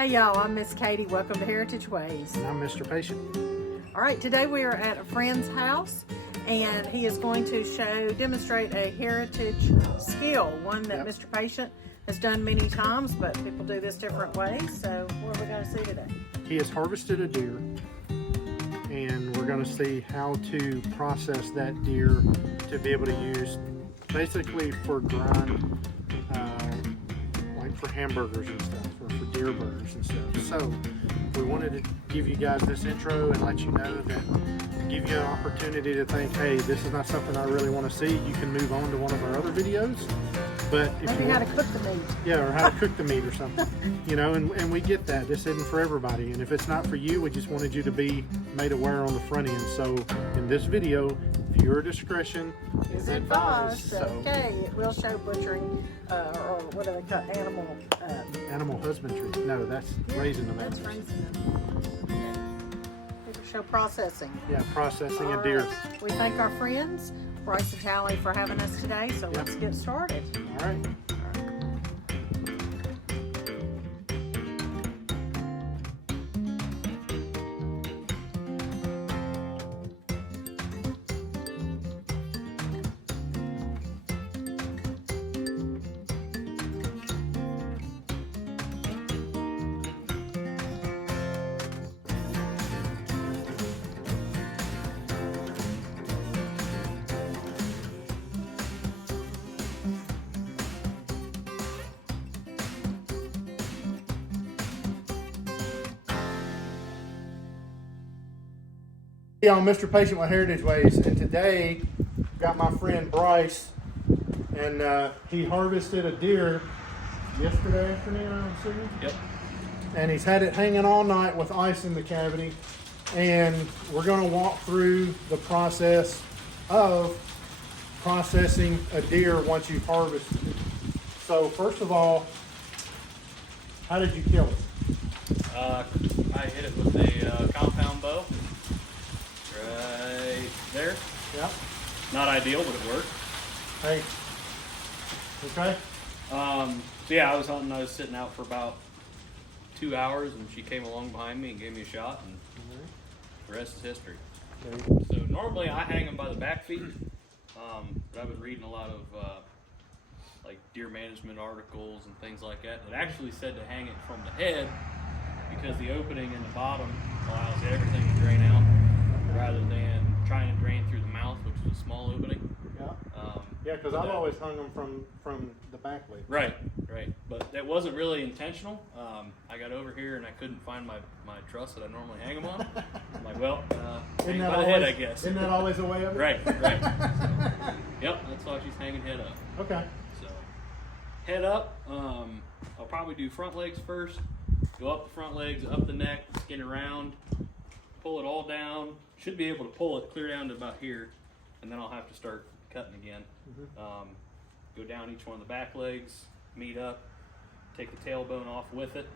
Hey y'all, I'm Miss Katie. Welcome to Heritage Ways. And I'm Mr. Patient. All right, today we are at a friend's house and he is going to demonstrate a heritage skill, one that Mr. Patient has done many times, but people do this different ways. So what are we going to see today? He has harvested a deer and we're going to see how to process that deer to be able to use basically for grind, like for hamburgers and stuff, or for deer burgers and stuff. So we wanted to give you guys this intro and let you know that, give you an opportunity to think, hey, this is not something I really want to see. You can move on to one of our other videos. But if maybe you how to cook the meat. Yeah, or how to cook the meat or something. You know, and we get that. This isn't for everybody. And if it's not for you, we just wanted you to be made aware on the front end. So in this video, viewer discretion is advised. So, okay, it will show butchering, or what do they call animal? Animal husbandry. No, that's raising them. That's raising them. It'll show processing. Yeah, processing a All deer. right. We thank our friends, Bryce and Tallie, for having us today. So let's get started. All right. Yeah, I'm Mr. Patient with Heritage Ways, and today got my friend Bryce, and he harvested a deer yesterday afternoon, I'm assuming. Yep. And he's had it hanging all night with ice in the cavity, and we're going to walk through the process of processing a deer once you've harvested it. So first of all, how did you kill it? I hit it with a compound bow. Right there. Yep. Not ideal, but it worked. Hey. Okay. So yeah, I was sitting out for about 2 hours, and she came along behind me and gave me a shot, and the rest is history. Okay. So normally I hang them by the back feet, but I've been reading a lot of like deer management articles and things like that. It actually said to hang it from the head because the opening in the bottom allows everything to drain out, rather than trying to drain through the mouth, which is a small opening. Yeah. Yeah, because I've always hung them from the back leg. Right. But that wasn't really intentional. I got over here and I couldn't find my truss that I normally hang them on. I'm like, well, hang by the head, I guess. Isn't that always a way of it? Right. Yep, that's why she's hanging head up. Okay. So, head up. I'll probably do front legs first. Go up the front legs, up the neck, skin around, pull it all down. Should be able to pull it clear down to about here, and then I'll have to start cutting again. Go down each one of the back legs, meet up, take the tailbone off with it.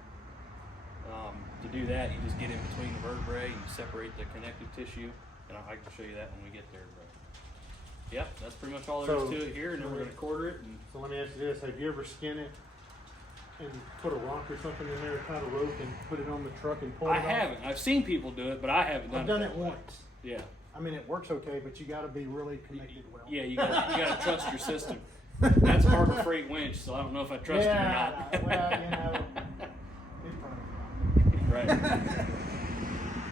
To do that, you just get in between the vertebrae, you separate the connective tissue, and I can show you that when we get there. But yeah, that's pretty much all there is to it here, and then we're going to quarter it. And so let me ask you this: have you ever skinned it and put a rock or something in there, tied a rope, and put it on the truck and pull it I off? haven't. I've seen people do it, but I haven't done it. I've done that it way. once. Yeah. I mean, it works okay, but you got to be really connected well. Yeah, you got to trust your system. That's a Harbor Freight winch, so I don't know if I trust it or not. Well, you know, Right.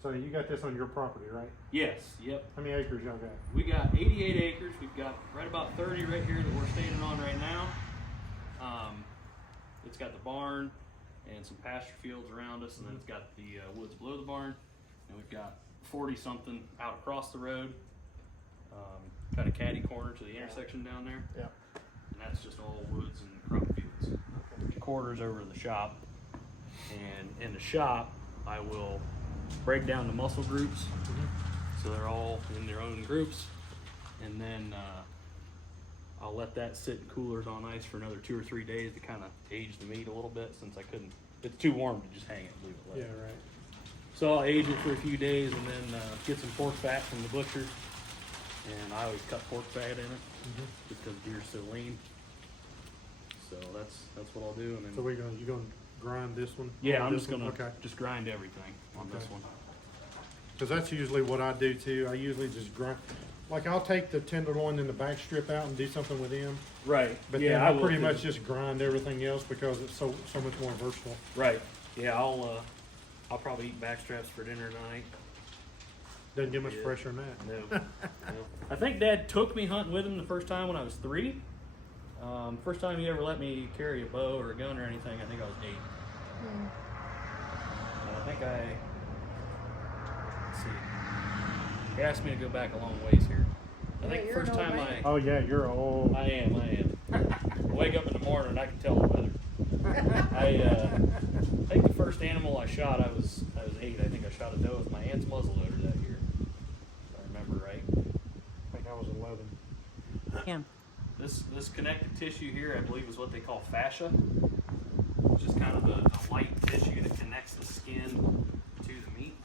So you got this on your property, right? Yes. Yep. How many acres y'all got? We got 88 acres. We've got right about 30 right here that we're standing on right now. It's got the barn and some pasture fields around us, and then it's got the woods below the barn. And we've got 40 something out across the road. Got a caddy corner to the intersection down there. Yeah. And that's just all woods and crop fields. The quarters over in the shop. And in the shop, I will break down the muscle groups. So they're all in their own groups. And then I'll let that sit in coolers on ice for another 2 or 3 days to kind of age the meat a little bit, since I couldn't, it's too warm to just hang it and leave it lay. Yeah, right. So I'll age it for a few days and then get some pork fat from the butcher. And I always cut pork fat in it, just because deer's so lean. So that's what I'll do. And then So you gonna grind this one? Yeah, Or I'm this just gonna one? Okay. just grind everything on this one. Because that's usually what I do too. I usually just grind. Like I'll take the tenderloin and the back strip out and do something with them. Right. But yeah, then I I will pretty too. much just grind everything else because it's so much more versatile. Right. Yeah, I'll probably eat backstraps for dinner tonight. Doesn't get much Yeah. fresher than that. No. No. I think Dad took me hunting with him the first time when I was 3. First time he ever let me carry a bow or a gun or anything, I think I was 8. And I think let's see. He asked me to go back a long ways here. I think you're first an old time man. Oh yeah, you're old. I am. I wake up in the morning and I can tell the weather. I think the first animal I shot, I was 8. I think I shot a doe with my aunt's muzzleloader that year, if I remember right. I think I was 11. Yeah. This connective tissue here, I believe, is what they call fascia, which is kind of a light tissue that connects the skin to the meat.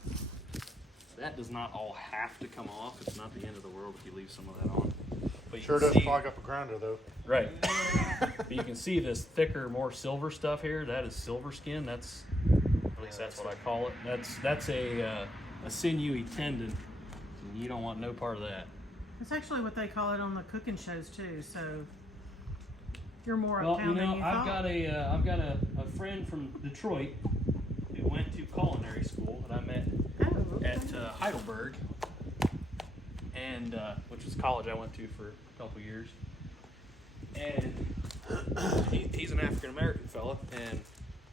That does not all have to come off. It's not the end of the world if you leave some of that on. But you Sure can does see, clog up a grinder though. right. But you can see this thicker, more silver stuff here. That is silver skin. That's, at least that's what I call it. That's a sinewy tendon. And you don't want no part of that. It's actually what they call it on the cooking shows too. So you're more Well, uptown than you I've thought. got a friend from Detroit who went to culinary school that I met Oh, okay. at Heidelberg, and which is college I went to for a couple years. And he's an African American fella, and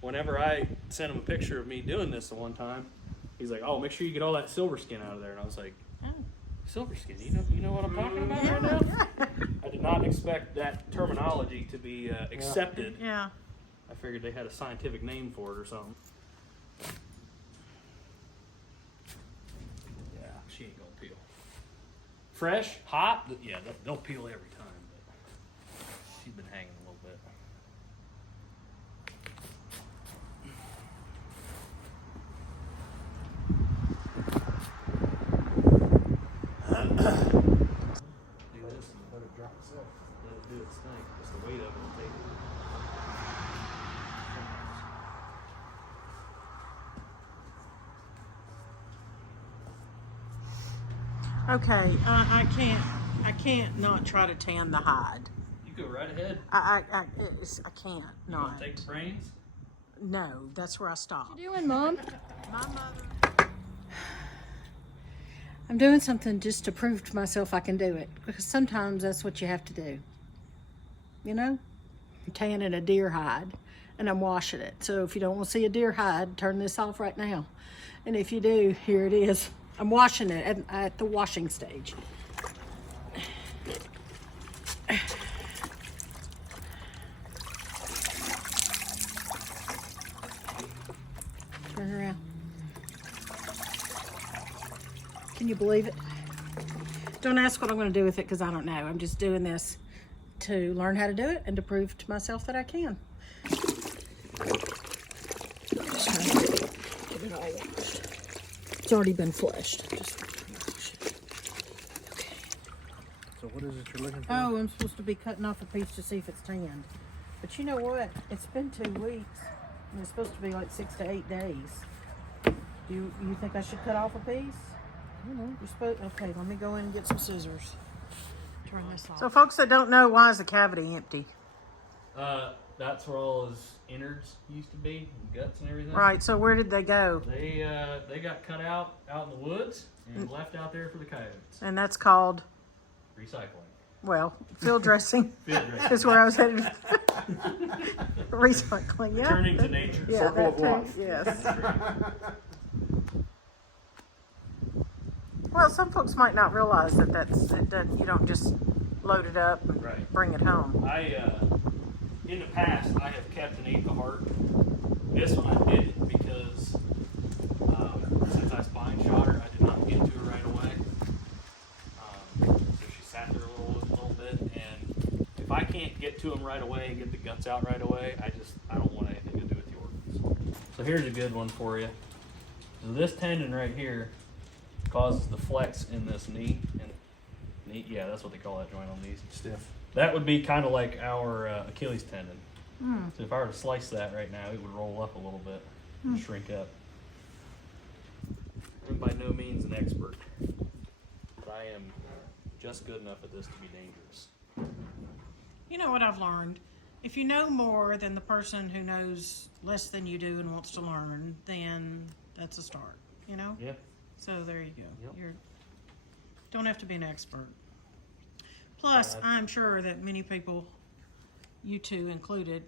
whenever I sent him a picture of me doing this the one time, he's like, "Oh, make sure you get all that silver skin out of there." And I was like, Oh. "Silver skin? You know what I'm talking about right now?" I did not expect that terminology to be accepted. Yeah. I figured they had a scientific name for it or something. Yeah, she ain't gonna peel. Fresh, hot, yeah, they'll peel every time. But she's been hanging a little bit. Do this and Let it drop itself. let it do its thing. Just the weight of it will take it. Okay. I can't not try to tan the hide. You go right ahead. I can't You not. want to take the brains? No, that's where I stop. What you doing, Mom? My mother. I'm doing something just to prove to myself I can do it, because sometimes that's what you have to do. You know? I'm tanning a deer hide and I'm washing it. So if you don't want to see a deer hide, turn this off right now. And if you do, here it is. I'm washing it at the washing stage. Turn around. Can you believe it? Don't ask what I'm going to do with it, because I don't know. I'm just doing this to learn how to do it and to prove to myself that I can. Just trying to get it all washed. It's already been flushed. Just wash it. Okay. So what is it you're looking for? Oh, I'm supposed to be cutting off a piece to see if it's tanned. But you know what? It's been 2 weeks. And it's supposed to be like 6 to 8 days. Do you think I should cut off a piece? I don't know. You're supposed. Okay, let me go in and get some scissors. Turn this off. So, folks that don't know, why is the cavity empty? That's where all his innards used to be, and guts and everything. Right. So where did they go? They got cut out in the woods and left out there for the coyotes. And that's called, Recycling. well, field dressing. Field dressing. Is where I was headed. Recycling. Yeah. Returning to nature. Yeah. Circle of That too. life. Yes. Well, some folks might not realize that you don't just load it up and Right. bring it home. In the past, I have kept and ate the heart. This one I didn't because since I spine shot her, I did not get to her right away. So she sat there a little bit, and if I can't get to them right away and get the guts out right away, I don't want anything to do with the organs. So here's a good one for you. So this tendon right here causes the flex in this knee, yeah, that's what they call that joint on these. Stiff. That would be kind of like our Achilles tendon. So if I were to slice that right now, it would roll up a little bit and shrink up. I'm by no means an expert, but I am just good enough at this to be dangerous. You know what I've learned? If you know more than the person who knows less than you do and wants to learn, then that's a start, you know? Yeah. So there you go. Yep. You don't have to be an expert. Plus, I'm sure that many people, you two included,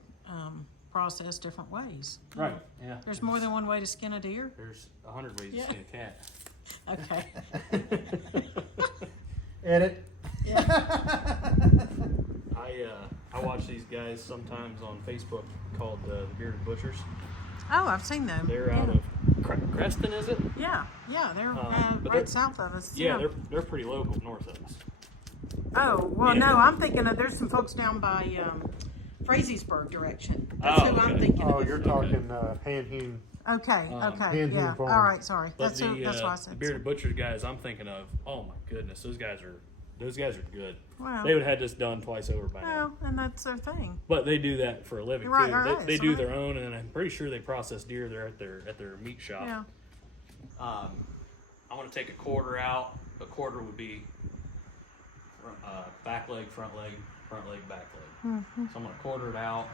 process different ways. Right. Yeah. There's more than one way to skin a deer? There's 100 ways Yeah. to skin a cat. Okay. Edit. I watch these guys sometimes on Facebook called the Bearded Butchers. Oh, I've seen them. They're out of Creston, is it? Yeah, they're But right south of us. Yeah, they're pretty local north of us. Oh, well, Yeah. no, I'm thinking of, there's some folks down by Frazeysburg direction. That's who I'm okay. thinking Oh, of. you're talking hand-hewn. Okay, okay, Hand yeah. farm. All right, sorry. But That's why I the said. Bearded Butchers guys I'm thinking of, oh my goodness, those guys are good. Wow. They would have had this done twice over by now. Well, and that's their thing. But they do that for a living Right, too. right, They do right. their own, and I'm pretty sure they process deer there at their meat shop. Yeah. I'm gonna take a quarter out. A quarter would be back leg, front leg, back leg. Mm-hmm. So I'm gonna quarter it out,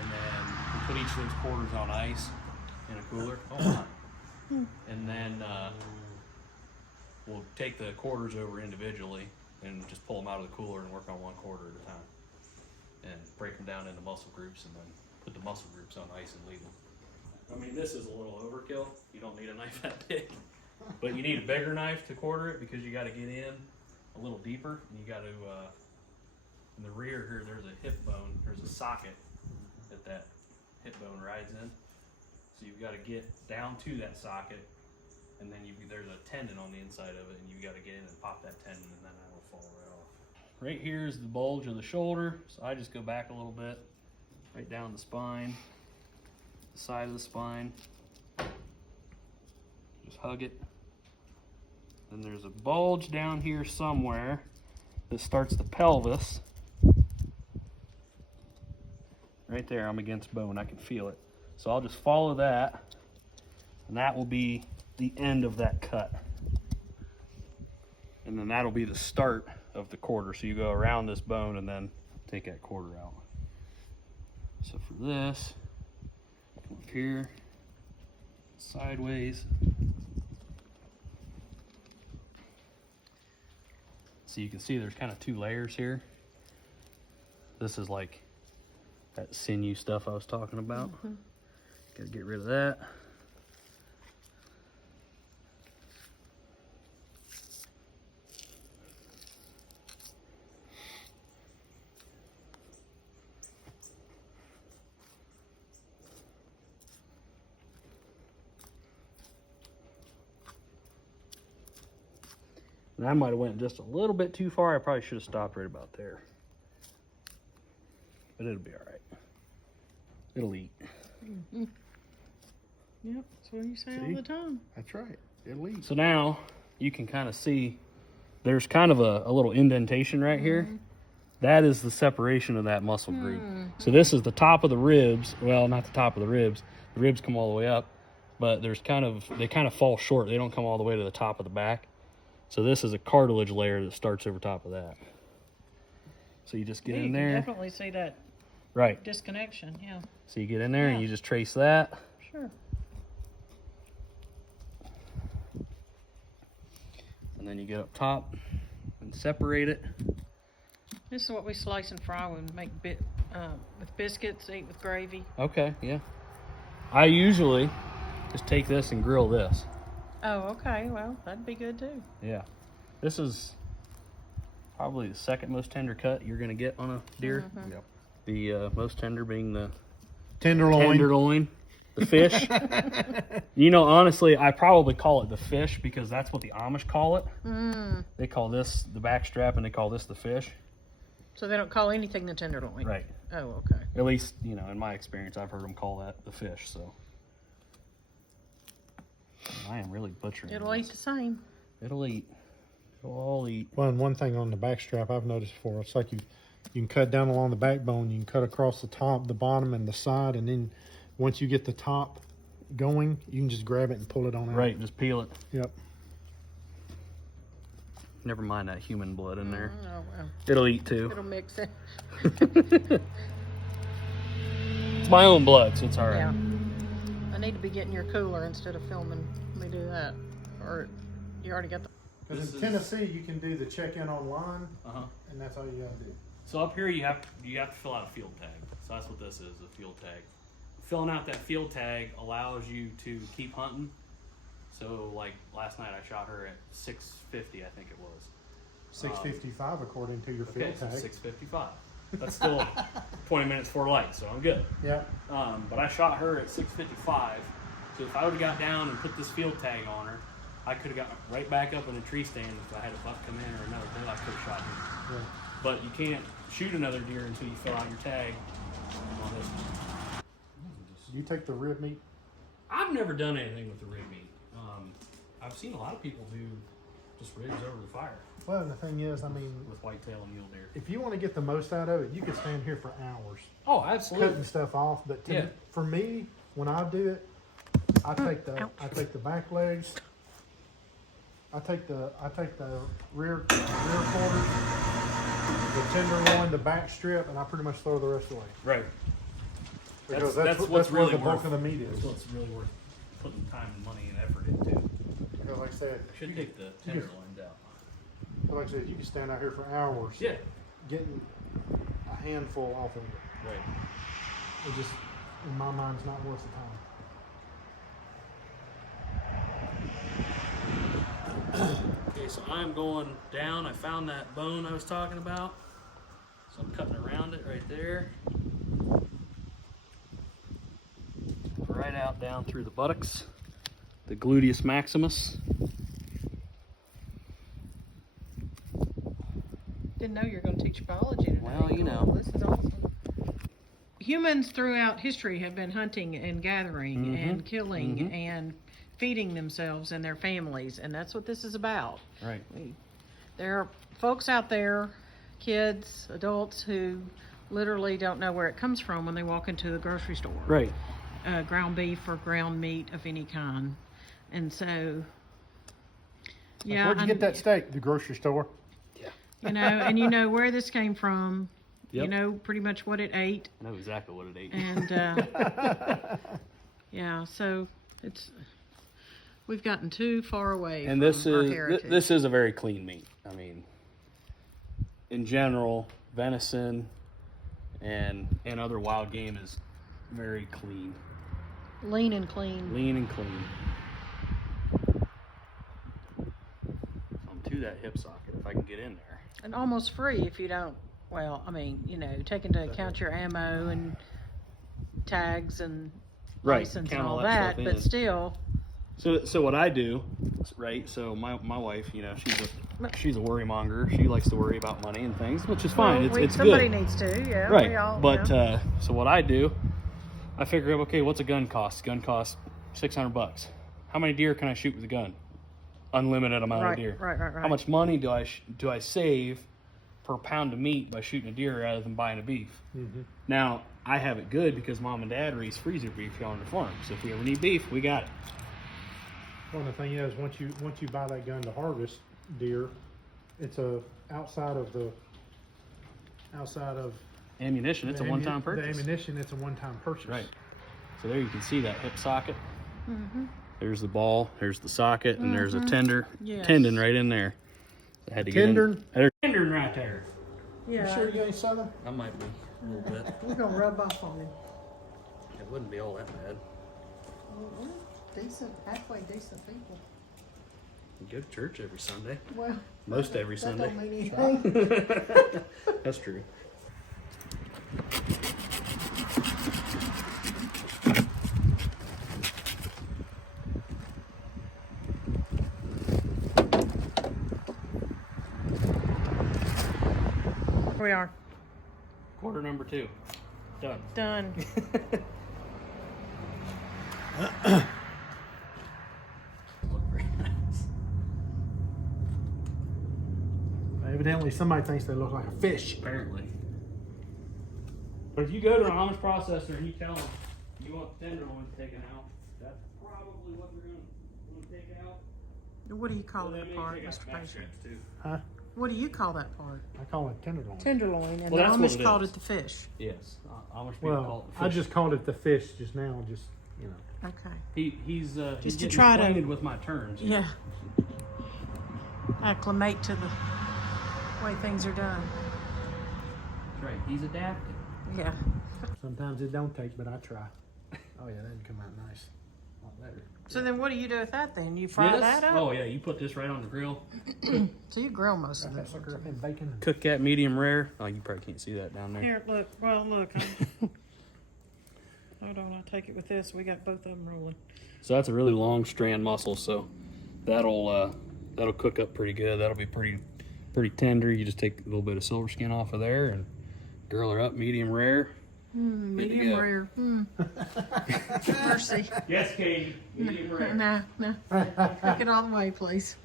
and then we put each of those quarters on ice in a cooler. Oh my! And then we'll take the quarters over individually and just pull them out of the cooler and work on one quarter at a time, and break them down into muscle groups, and then put the muscle groups on ice and leave them. I mean, this is a little overkill. You don't need a knife that big, but you need a bigger knife to quarter it because you got to get in a little deeper, and you got to in the rear here. There's a hip bone. There's a socket that hip bone rides in. So you've got to get down to that socket, and then there's a tendon on the inside of it, and you got to get in and pop that tendon, and then that will fall right off. Right here is the bulge of the shoulder, so I just go back a little bit, right down the spine, the side of the spine. Just hug it. Then there's a bulge down here somewhere that starts the pelvis. Right there, I'm against bone, I can feel it. So I'll just follow that, and that will be the end of that cut. And then that'll be the start of the quarter. So you go around this bone and then take that quarter out. So for this, come up here, sideways. So you can see there's kind of two layers here. This is like that sinew stuff I was talking about. Gotta get rid of that. And I might have went just a little bit too far. I probably should have stopped right about there. But it'll be all right. It'll eat. Mm-hmm. Yep, that's what you say all the time. That's right. It'll eat. So now you can kind of see there's kind of a little indentation right here. That is the separation of that muscle group. So this is the top of the ribs. Well, not the top of the ribs. The ribs come all the way up, but they kind of fall short. They don't come all the way to the top of the back. So this is a cartilage layer that starts over top of that. So you just get in there. You can definitely see that Right. disconnection, yeah. So you get in there and you just trace that. Sure. And then you get up top and separate it. This is what we slice and fry when we make with biscuits, eat with gravy. Okay, yeah. I usually just take this and grill this. Oh, okay. Well, that'd be good too. Yeah. This is probably the second most tender cut you're going to get on a deer. Yep. The most tender being the Tenderloin. tenderloin, the fish. You know, honestly, I probably call it the fish because that's what the Amish call it. They call this the backstrap and they call this the fish. So they don't call anything the tenderloin? Right. Oh, okay. At least, you know, in my experience, I've heard them call that the fish, so. I am really butchering It'll this. eat the same. It'll eat. It'll all eat. Well, and one thing on the back strap I've noticed before, it's like you You can cut down along the backbone. You can cut across the top, the bottom, and the side, and then once you get the top going, you can just grab it and pull it on out. Right, just peel it. Yep. Never mind that human blood in there. Oh, well. It'll eat too. It'll mix it. It's my own blood, so it's all right. Yeah. I need to be getting your cooler instead of filming me do that. Or you already got the... Because in Tennessee, you can do the check-in online, Uh-huh. and that's all you got to do. So up here you have to fill out a field tag. So that's what this is, a field tag. Filling out that field tag allows you to keep hunting. So like last night I shot her at 650, I think it was. 655 according to your Okay, field so tag. 655. That's still 20 minutes before light, so I'm good. Yeah. But I shot her at 655. So if I would have got down and put this field tag on her, I could have got right back up in a tree stand. If I had a buck come in or another bill, I could have shot him. Yeah. But you can't shoot another deer until you fill out your tag on this one. You take the rib meat. I've never done anything with the rib meat. I've seen a lot of people do just ribs over the fire Well, the thing is, I mean, with whitetail and mule deer. if you want to get the most out of it, you could stand here for hours Oh, absolutely. cutting stuff off. But Yeah. for me, when I do it, I take the back legs. I take the rear quarters, the tenderloin, the back strip, and I pretty much throw the rest away. Right. Because That's what's where really the bulk worth. of the meat is. That's what's really worth putting time and money and effort into. Because like I said, Should take the tenderloins out. like I said, you can stand out here for hours Yeah. getting a handful off of it. Right. It just, in my mind, is not worth the time. Okay, so I'm going down. I found that bone I was talking about. So I'm cutting around it right there. Right out down through the buttocks, the gluteus maximus. Didn't know you were going to teach biology today. Well, you know. This is awesome. Humans throughout history have been hunting and gathering and killing and feeding themselves and their families, and that's what this is about. Right. There are folks out there, kids, adults, who literally don't know where it comes from when they walk into the grocery store. Right. Ground beef or ground meat of any kind. And so, yeah. Where'd you get that steak? The grocery store. You know, and you know where this came from. Yep. You know pretty much what it ate. I know exactly what it ate. And, yeah, so we've gotten too far away And from our heritage. this is a very clean meat. I mean, in general, venison and other wild game is very clean. Lean and clean. Lean and clean. To that hip socket if I can get in there. And almost free if you don't, well, I mean, you know, take into account your ammo and tags and license and all that, but still. So what I do, right? So my wife, you know, she's a worry monger. She likes to worry about money and things, which is fine. Well, It's somebody good. needs to, yeah. Right. We all, But you know. so what I do, I figure out, okay, what's a gun cost? Gun costs $600. How many deer can I shoot with a gun? Unlimited amount of deer. Right. How much money do I save per pound of meat by shooting a deer rather than buying a beef? Now I have it good because mom and dad raise freezer beef here on the farm. So if we ever need beef, we got it. Well, the thing is, once you buy that gun to harvest deer, it's outside of Ammunition, it's a one-time purchase. The ammunition, it's a one-time purchase. Right. So there you can see that hip socket. There's the ball, there's the socket, and there's a tendon right in there. I had to Tendon? get in. There's a tendon right there. Yeah. You sure you ain't Southern? I might be a little bit. We're going to rub off on him. It wouldn't be all that bad. Decent, halfway decent people. You go to church every Sunday. Well, Most every that Sunday. don't mean anything. That's true. Here we are. Quarter number 2. Done. Done. Look very nice. Evidently, somebody thinks they look like a fish. Apparently. But if you go to an Amish processor and you tell them you want the tenderloin taken out, that's probably what they're gonna take out. What do you call Well, they that may part, take out Mr. back Patient? strips, too. Huh? What do you call that part? I call it tenderloin. Tenderloin, and Well, that's the what Amish it called is. it the fish. Yes, Amish people call Well, it the I fish. just called it the fish just now, just, you know. Okay. He's Just to getting try to- acquainted with my terms. Yeah. Acclimate to the way things are done. That's right. He's adapting. Yeah. Sometimes it don't take, but I try. Oh yeah, that'd come out nice. A lot better. So then what do you do with that then? You fry This? that up? Oh yeah, you put this right on the grill. So you grill most of That this. sucker up in bacon. Cook that medium rare. Oh, you probably can't see that down there. Here, look. Well, look. Hold on, I'll take it with this. We got both of them rolling. So that's a really long strand mussel, so that'll cook up pretty good. That'll be pretty tender. You just take a little bit of silver skin off of there and grill her up medium rare. Medium go. rare. Mercy. Yes, Katie. Medium rare. No. Cook it all the way, please.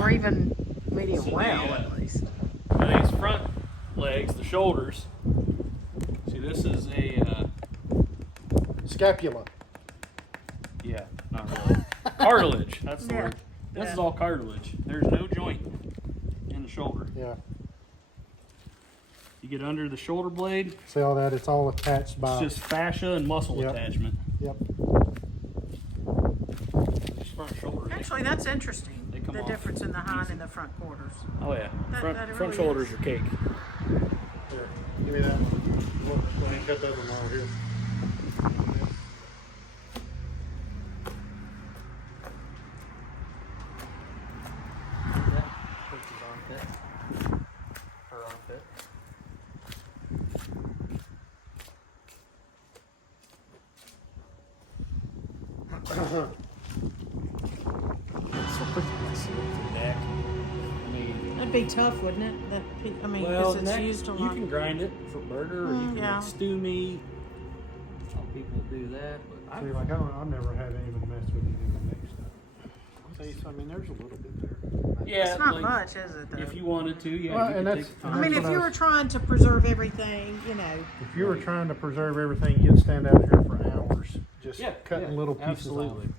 Or even medium So well, the, at least. Now these front legs, the shoulders. See, this is a Scapula. yeah, not really cartilage. That's the Yeah. word. This Yeah. is all cartilage. There's no joint in the shoulder. Yeah. You get under the shoulder blade. See all that? It's all attached by. It's just fascia and muscle Yep. attachment. Yep. These front shoulders. Actually, that's interesting. They come The off difference in the hind and the front quarters. Oh yeah, front that front really shoulders is. are cake. Here, give me that one. Go ahead and cut those one out here. That'd be tough, wouldn't it? I mean, Well, because it's used a you lot. can grind it for burger, or you can yeah. make stew meat. Some people do that, but See, like I've never had anyone mess with any of the next stuff. See, so I mean, there's a little bit there. yeah, It's not like, much, is it? Though? if you wanted to, yeah, Well, you and could that's- take the I time. mean, That's if what you I were was- trying to preserve everything, you know. If you were trying to preserve everything, you'd stand out here for hours, just cutting yeah, little pieces absolutely. off.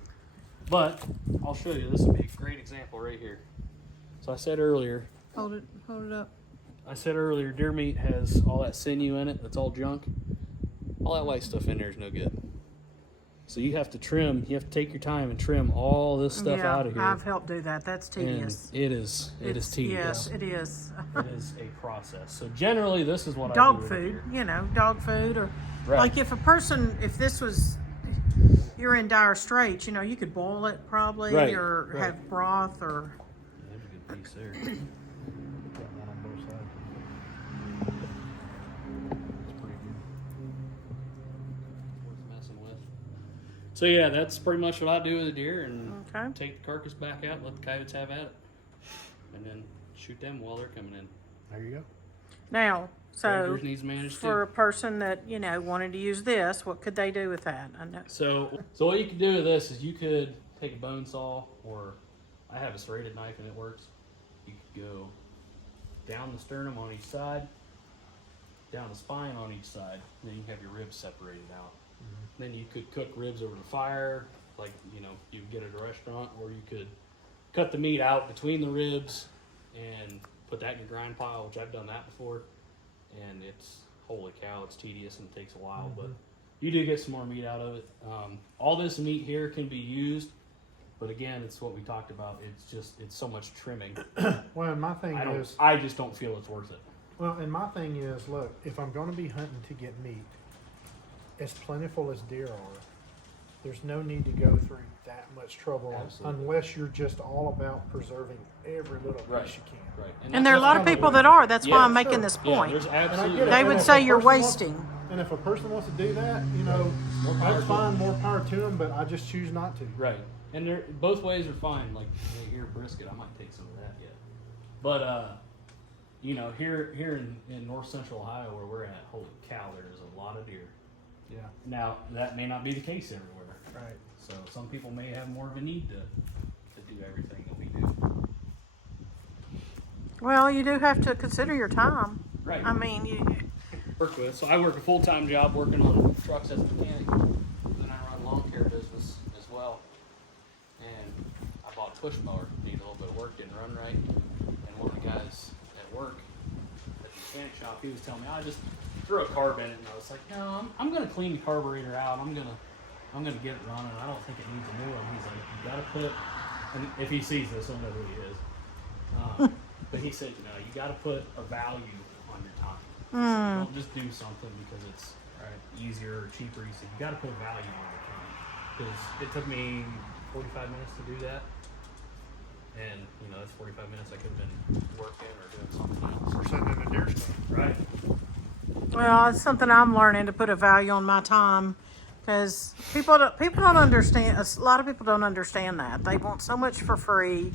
But I'll show you. This would be a great example right here. So I said earlier, Hold it up. deer meat has all that sinew in it. That's all junk. All that white stuff in there is no good. So you have to trim. You have to take your time and trim all this stuff Yeah, out of here. I've helped do that. That's And tedious. it is tedious. Yes, it is. It is a process. So generally, this is what I do Dog with food, deer. dog food, or Right. like if this was, you're in dire straits, you could boil it probably, Right, or right. have broth, or There's a good piece there. Got one on both sides. It's pretty good. Worth messing with. So yeah, that's pretty much what I do with a deer, and Okay. take the carcass back out, let the coyotes have at it, and then shoot them while they're coming in. There you go. now. So Predators needs managed for a too. person that wanted to use this, what could they do with that? I know. So what you could do with this is you could take a bone saw, or I have a serrated knife and it works. You could go down the sternum on each side, down the spine on each side, and then you have your ribs separated out. Then you could cook ribs over the fire, like you would get at a restaurant, or you could cut the meat out between the ribs and put that in your grind pile, which I've done that before. And it's, holy cow, it's tedious and it takes a while, but you do get some more meat out of it. All this meat here can be used, but again, it's what we talked about. It's so much trimming. Well, and my thing is, I just don't feel it's worth it. well, and my thing is, look, if I'm going to be hunting to get meat, as plentiful as deer are, there's no need to go through that much trouble Absolutely. unless you're just all about preserving every little piece Right. you can. Right. And there are a lot of people that are. That's why I'm making this Yeah, point. there's And I absolutely. get it. They And would if say a you're person wants- wasting. And if a person wants to do that, power that's to fine, more power to them, but I just choose not to. Right. And they're, both ways are fine. Like here, brisket, I might take some of that yet. But here in north central Ohio where we're at, holy cow, there's a lot of deer. Yeah. Now that may not be the case everywhere. Right. So some people may have more of a need to do everything that we do. Well, you do have to consider your time. Right. I mean, work with. So I work a full-time job working on trucks as a mechanic. Then I run lawn care business as well. And I bought a push mower. Need a little bit of work, didn't run right. And one of the guys at work at the mechanic shop, he was telling me, I just threw a carb in it, and I was like, no, I'm gonna clean the carburetor out. I'm gonna get it running. I don't think it needs a new one. He's like, you gotta put, and if he sees this, he'll know who he is. But he said, you gotta put a value on your time. He said, don't just do something because it's easier or cheaper. He said, you gotta put a value on your time. Because it took me 45 minutes to do that. And, that's 45 minutes I could have been working or doing something else. Or sitting in the deer stand. Right. Well, it's something I'm learning, to put a value on my time, because people don't understand. A lot of people don't understand that. They want so much for free,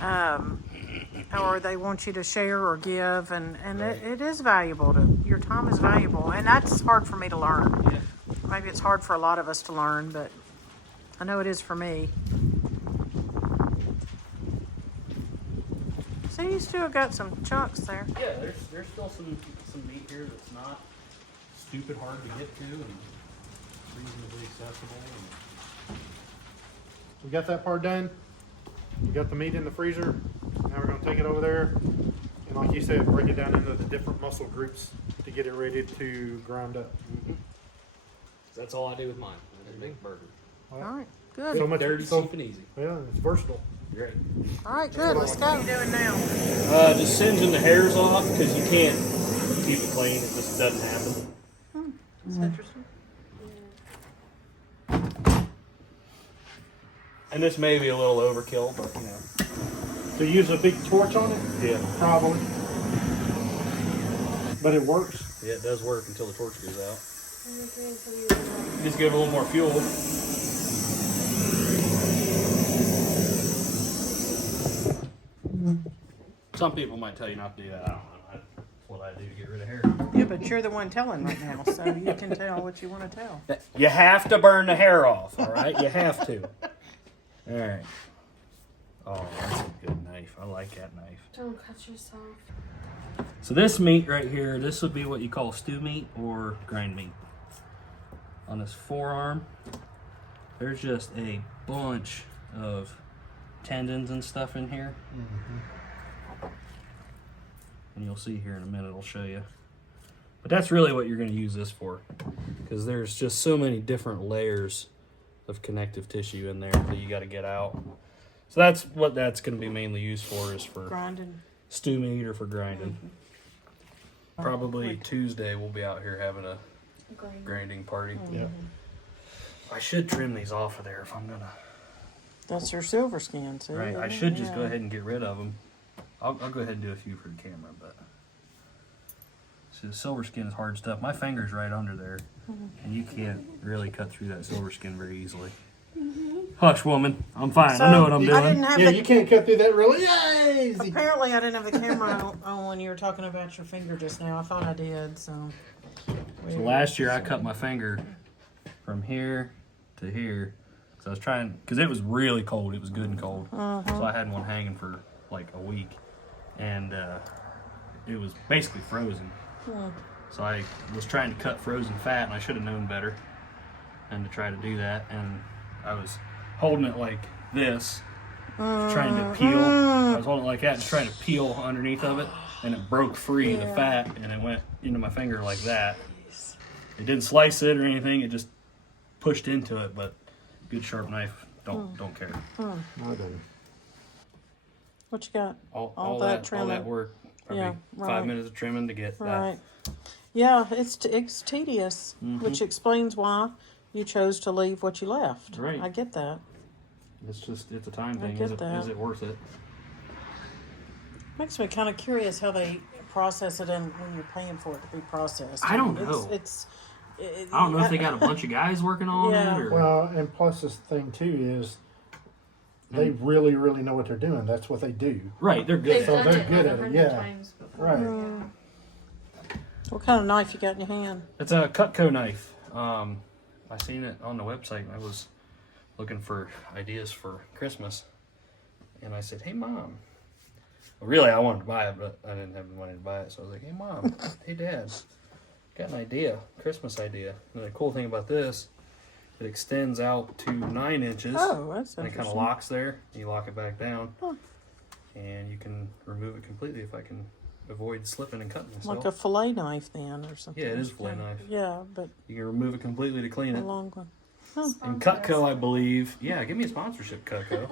or they want you to share or give, and Right. it is valuable. Your time is valuable, and that's hard for me to learn. Yeah. Maybe it's hard for a lot of us to learn, but I know it is for me. So you still got some chunks there. Yeah, there's still some meat here that's not stupid hard to get to and reasonably accessible. We got that part done. We got the meat in the freezer. Now we're gonna take it over there, and like you said, break it down into the different muscle groups to get it ready to grind up. That's all I do with mine. It's a big burger. All right, good. So much, Dirty, cheap, and easy. yeah, it's versatile. Great. All right, good. Let's go. What are you doing now? Just singeing the hairs off because you can't keep it clean. It just doesn't happen. That's interesting. And this may be a little overkill, but To use a big torch on it, yeah, probably, but it works. it does work until the torch goes out. Just give it a little more fuel. Some people might tell you not to do that. I don't know. That's what I do to get rid of hair. Yeah, but you're the one telling right now, so you can tell what you want to tell. You have to burn the hair off, all right? You have to. All right. Oh, that's a good knife. I like that knife. Don't cut yourself. So this meat right here, this would be what you call stew meat or grind meat. On this forearm, there's just a bunch of tendons and stuff in here. And you'll see here in a minute, I'll show you. But that's really what you're going to use this for, because there's just so many different layers of connective tissue in there that you got to get out. So that's what that's going to be mainly used for, is for Grinding. stew meat or for grinding. Probably Tuesday we'll be out here having a grinding party. Yeah. I should trim these off of there if I'm gonna. That's your silver skin, see? Right, I should just go ahead and get rid of them. I'll go ahead and do a few for the camera, but see, the silver skin is hard stuff. My finger's right under there, and you can't really cut through that silver skin very easily. Hush, woman. I'm fine. I know what I'm I doing. didn't have Yeah, the, you can't cut through that really easy. apparently I didn't have the camera on when you were talking about your finger just now. I thought I did, so. So last year I cut my finger from here to here. So I was trying, because it was really cold. It was good and cold. So I had one hanging for like a week. And it was basically frozen. So I was trying to cut frozen fat, and I should have known better than to try to do that. And I was holding it like this, trying to peel. I was holding it like that and trying to peel underneath of it, and it broke free the fat, and it went into my finger like that. It didn't slice it or anything. It just pushed into it, but good sharp knife. Don't care. What you got? All that work. Probably Yeah, 5 right. minutes of trimming to get Right. that. Yeah, it's tedious, which explains why you chose to leave what you left. Right. I get that. It's a time thing. get Is that. it worth it? Makes me kind of curious how they process it and when you're paying for it to be processed. I don't know. I don't know if they got a bunch of guys working on Yeah. it or. Well, and plus this thing too is they really, really know what they're doing. That's what they do. Right, they're They've good. So done they're it good like at it, 100 yeah. times before. Right. What kind of knife you got in your hand? It's a Cutco knife. I seen it on the website. And I was looking for ideas for Christmas, and I said, "Hey, Mom." Well, really, I wanted to buy it, but I didn't have the money to buy it. So I was like, "Hey, Mom. Hey, Dad. got an idea, Christmas idea. And the cool thing about this, it extends out to 9 inches. Oh, that's and it kind interesting. of locks there. You lock it back down, Huh. and you can remove it completely if I can avoid slipping and cutting myself. Like a fillet knife then, or something. Yeah, it is a fillet knife. Yeah, but You can remove it completely to clean a it. long one. Huh. And Cutco, I believe. Yeah, give me a sponsorship, Cutco.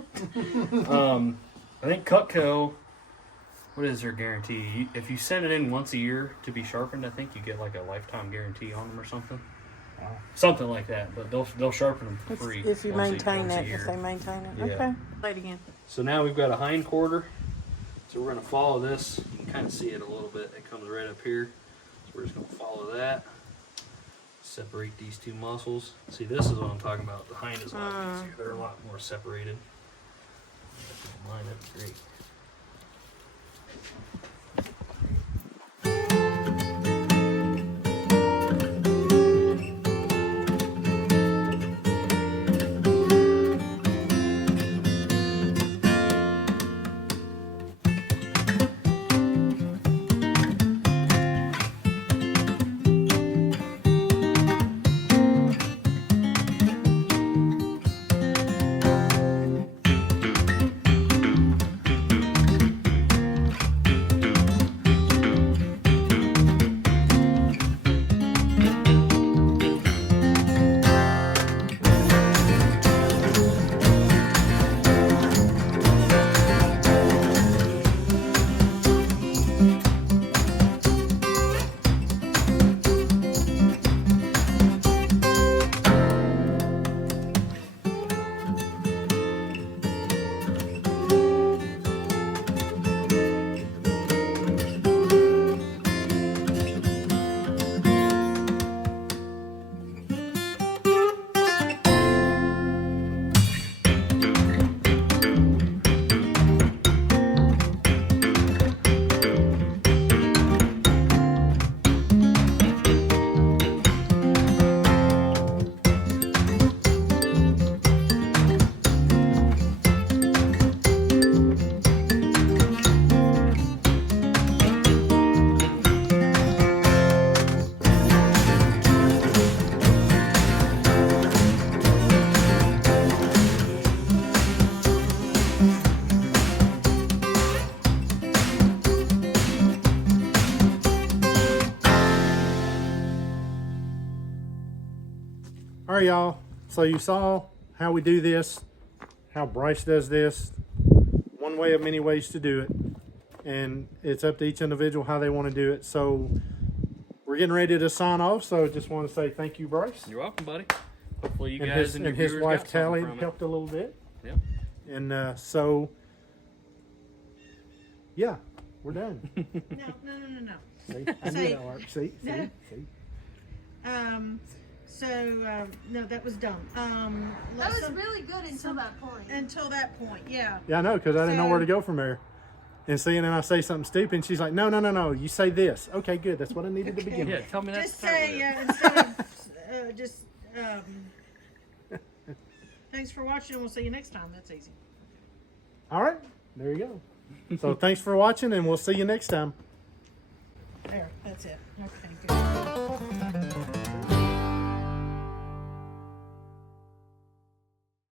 I think Cutco. What is their guarantee? If you send it in once a year to be sharpened, I think you get like a lifetime guarantee on them or something. Wow. Something like that. But they'll sharpen them for free. If you maintain once a it, year. if they maintain it. Yeah. Okay. Play it again. So now we've got a hind quarter. So we're going to follow this. You can kind of see it a little bit. It comes right up here. So we're just going to follow that. Separate these two muscles. See, this is what I'm talking about. The hind is a lot easier. They're a lot more separated. If you don't mind, that'd be great. All right, y'all. So you saw how we do this, how Bryce does this. One way of many ways to do it. And it's up to each individual how they want to do it. So we're getting ready to sign off. So just want to say thank you, Bryce. You're welcome, buddy. Hopefully you And guys his, and your and his viewers wife got something Tallie from it. helped a little bit. Yep. And so, yeah, we're done. No. See, I knew that worked. See. No, that was dumb. That was really good until that point. Until that point, yeah. Yeah, I know, because I didn't know where to go from there. And see, and then I say something stupid, and she's like, no, you say this. Okay, good. That's what I needed to begin Yeah, with. tell me that. Just say, instead of thanks for watching, and we'll see you next time. That's easy. All right, there you go. So thanks for watching, and we'll see you next time. There, that's it. Okay, good.